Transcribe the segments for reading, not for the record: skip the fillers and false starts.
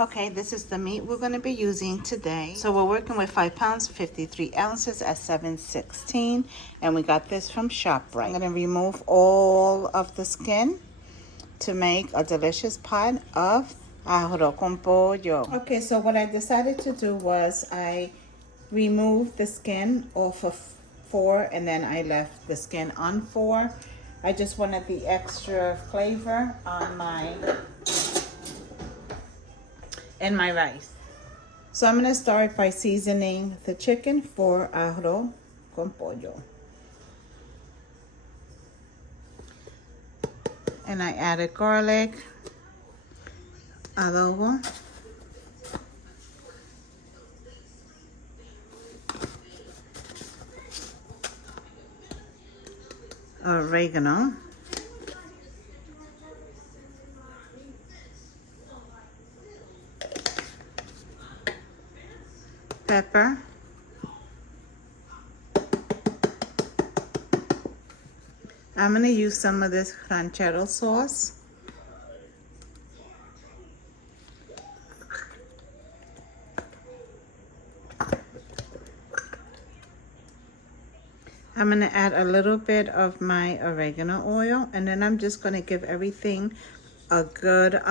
Okay, this is the meat we're going to be using today. So we're working with 5 pounds, 53 ounces at 7.16, and we got this from ShopRite. I'm going to remove all of the skin to make a delicious pot of arroz con pollo. Okay, so what I decided to do was I removed the skin off of 4 and then I left the skin on 4. I just wanted the extra flavor on my rice. So I'm gonna start by seasoning the chicken for arroz con pollo. And I added garlic, adobo, oregano, pepper, I'm going to use some of this ranchero sauce. I'm going to add a little bit of my oregano oil, and then I'm just going to give everything a good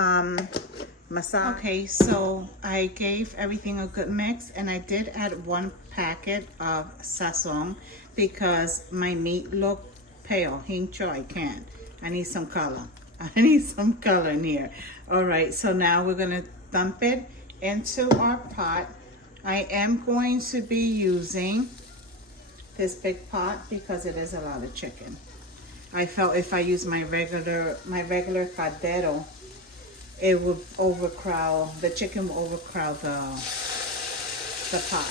massage. Okay, so I gave everything a good mix, and I did add 1 packet of sazon because my meat looked pale. Hincho, I can't. I need some color. I need some color in here. All right, so now we're going to dump it into our pot. I am going to be using this big pot because it is a lot of chicken. I felt if I use my regular caldero, it would overcrowd, the chicken will overcrowd the pot.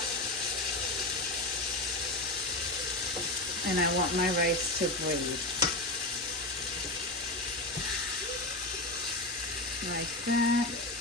And I want my rice to breathe. Like that.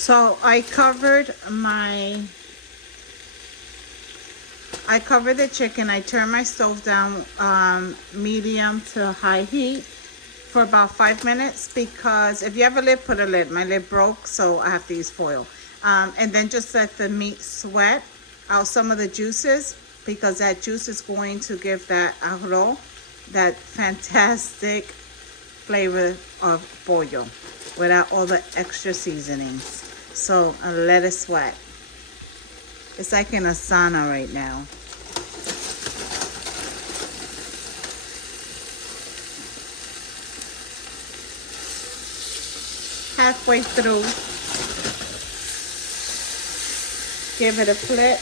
So I covered the chicken. I turned my stove down medium to high heat for about 5 minutes because if you have a lid, put a lid. My lid broke, so I have to use foil. And then just let the meat sweat out some of the juices because that juice is going to give that arroz that fantastic flavor of pollo without all the extra seasonings. So let it sweat. It's like in a sauna right now. Halfway through, give it a flip.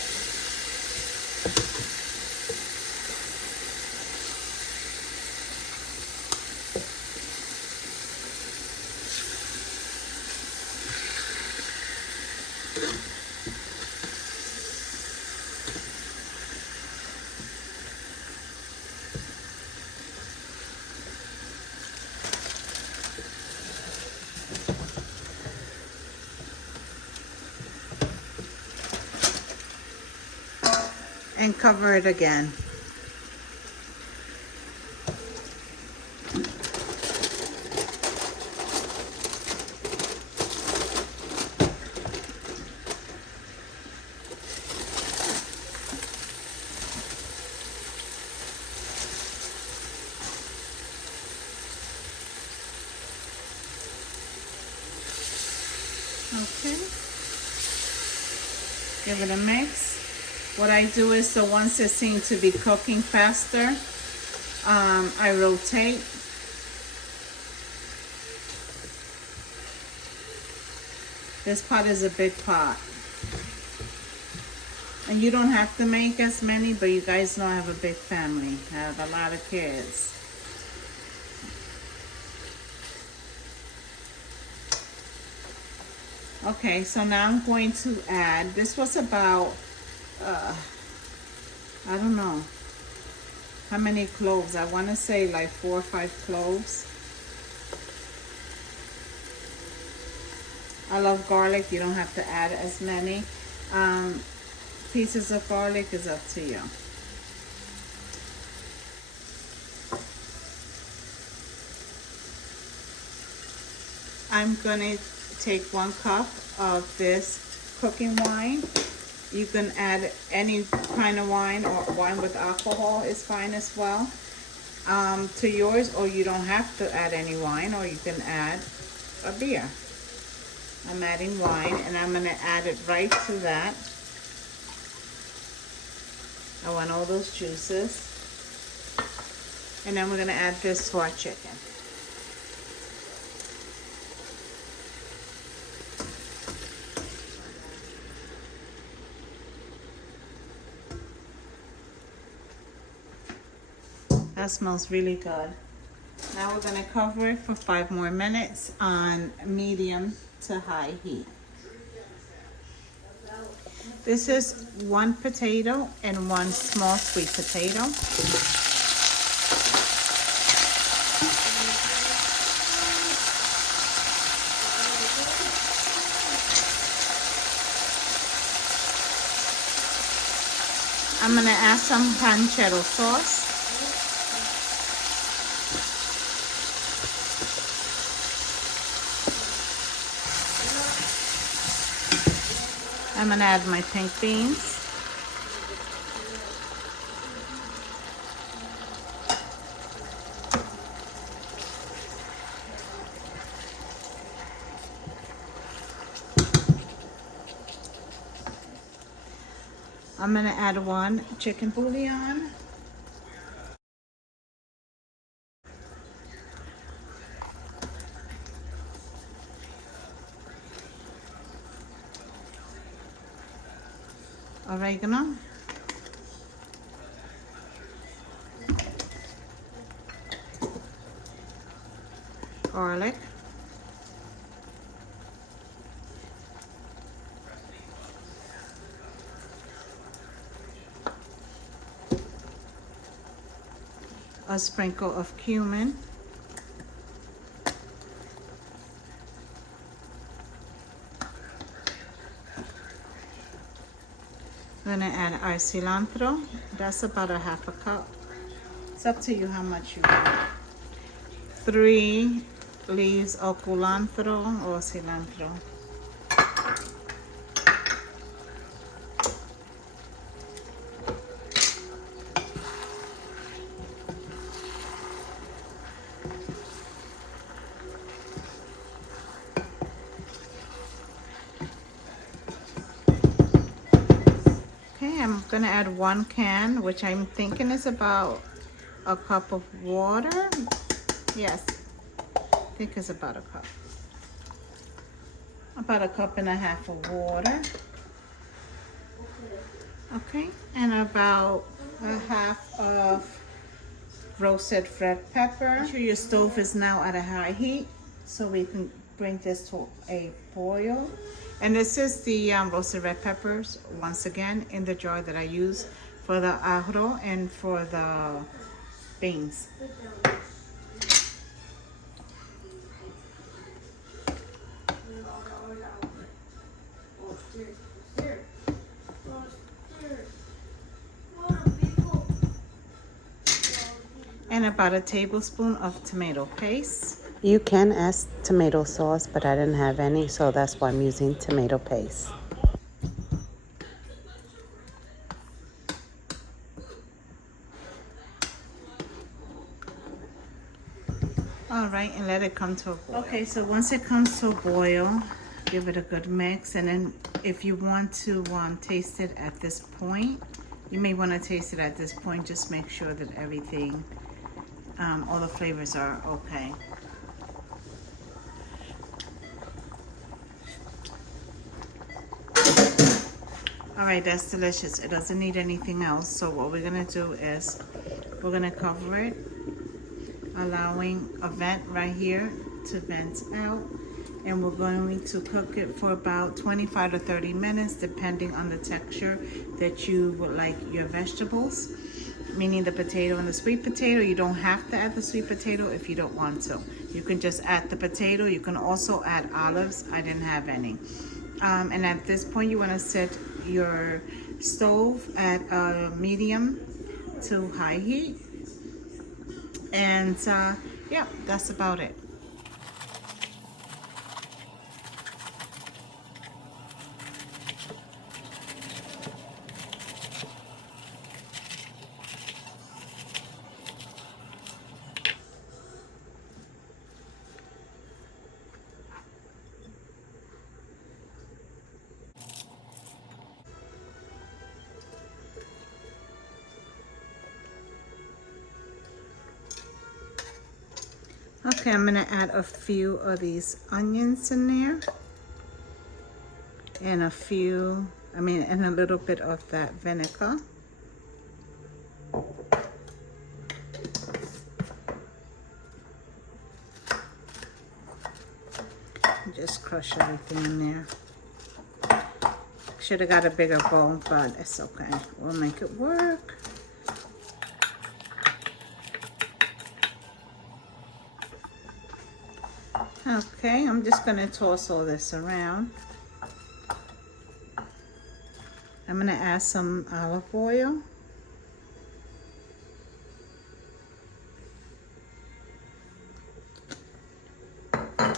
And cover it again. Okay. Give it a mix. What I do is, so once it seems to be cooking faster, I rotate. This pot is a big pot. And you don't have to make as many, but you guys know I have a big family. I have a lot of kids. Okay, so now I'm going to add, this was about, I don't know how many cloves. I want to say like 4 or 5 cloves. I love garlic. You don't have to add as many pieces of garlic, is up to you. I'm gonna take 1 cup of this cooking wine. You can add any kind of wine, or wine with alcohol is fine as well, to yours, or you don't have to add any wine, or you can add a beer. I'm adding wine, and I'm gonna add it right to that. I want all those juices. And then we're gonna add this to our chicken. That smells really good. Now we're gonna cover it for 5 more minutes on medium to high heat. This is 1 potato and 1 small sweet potato. I'm gonna add some pancetta sauce. I'm gonna add my pink beans. I'm gonna add 1 chicken bouillon. Oregano. Garlic. A sprinkle of cumin. I'm gonna add our cilantro. That's about a 1/2 cup. It's up to you how much you want. 3 leaves of culantro or cilantro. I'm gonna add 1 can, which I'm thinking is about a cup of water. Yes, I think it's about a cup. About a cup and a half of water. Okay, and about a 1/2 of roasted red pepper. Make sure your stove is now at a high heat so we can bring this to a boil. And this is the roasted red peppers, once again, in the jar that I use for the arroz and for the beans. And about a tablespoon of tomato paste. You can add tomato sauce, but I didn't have any, so that's why I'm using tomato paste. All right, and let it come to a boil. Okay, so once it comes to a boil, give it a good mix. And then if you want to taste it at this point, you may want to taste it at this point. Just make sure that everything, all the flavors are okay. All right, that's delicious. It doesn't need anything else. So what we're gonna do is we're gonna cover it, allowing a vent right here to vent out. And we're going to cook it for about 25 to 30 minutes, depending on the texture that you would like your vegetables, meaning the potato and the sweet potato. You don't have to add the sweet potato if you don't want to. You can just add the potato. You can also add olives. I didn't have any. And at this point, you want to set your stove at a medium to high heat. And yeah, that's about it. Okay, I'm gonna add a few of these onions in there, and and a little bit of that vinegar. Just crush everything in there. Should have got a bigger bowl, but it's okay. We'll make it work. Okay, I'm just gonna toss all this around. I'm gonna add some olive oil. A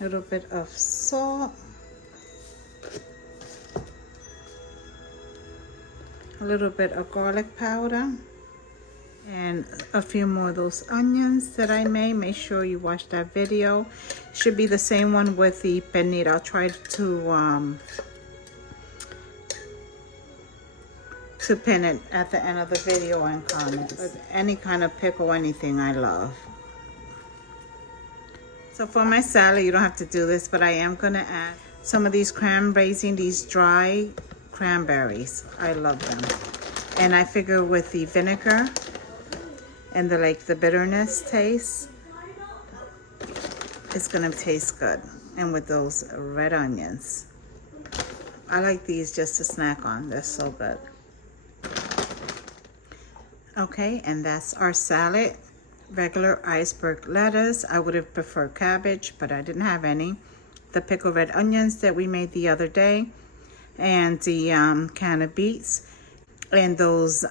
little bit of salt. A little bit of garlic powder. And a few more of those onions that I made. Make sure you watch that video. Should be the same one with the pernil. I'll try to pin it at the end of the video and comments. With any kind of pickle, anything I love. So for my salad, you don't have to do this, but I am gonna add some of these cranberries, these dry cranberries. I love them. And I figure with the vinegar and the bitterness taste, it's gonna taste good. And with those red onions, I like these just to snack on. They're so good. Okay, and that's our salad. Regular iceberg lettuce. I would have preferred cabbage, but I didn't have any. The pickled red onions that we made the other day, and the can of beets. And those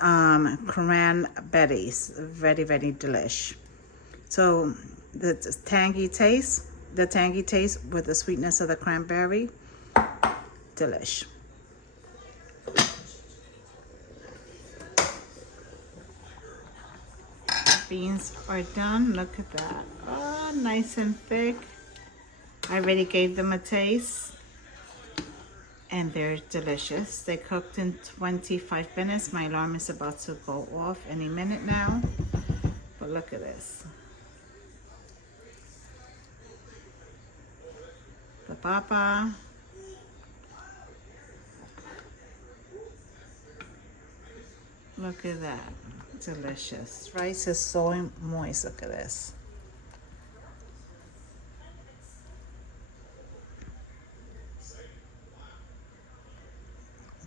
cranberries, very, very delish. So the tangy taste with the sweetness of the cranberry, delish. Beans are done. Look at that. Oh, nice and thick. I already gave them a taste. And they're delicious. They cooked in 25 minutes. My alarm is about to go off any minute now. But look at this. The papa. Look at that. Delicious. Rice is so moist. Look at this.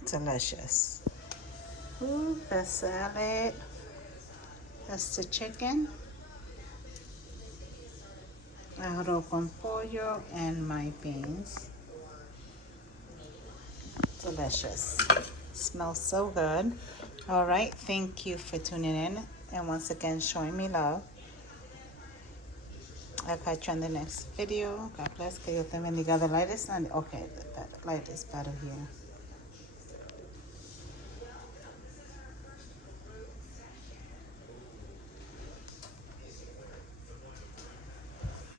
Delicious. Ooh, the salad. That's the chicken. Arroz con pollo and my beans. Delicious. Smells so good. All right, thank you for tuning in and once again showing me love. I'll catch you on the next video. God bless. Que Dios te bendiga. The light is not okay. That light is better here.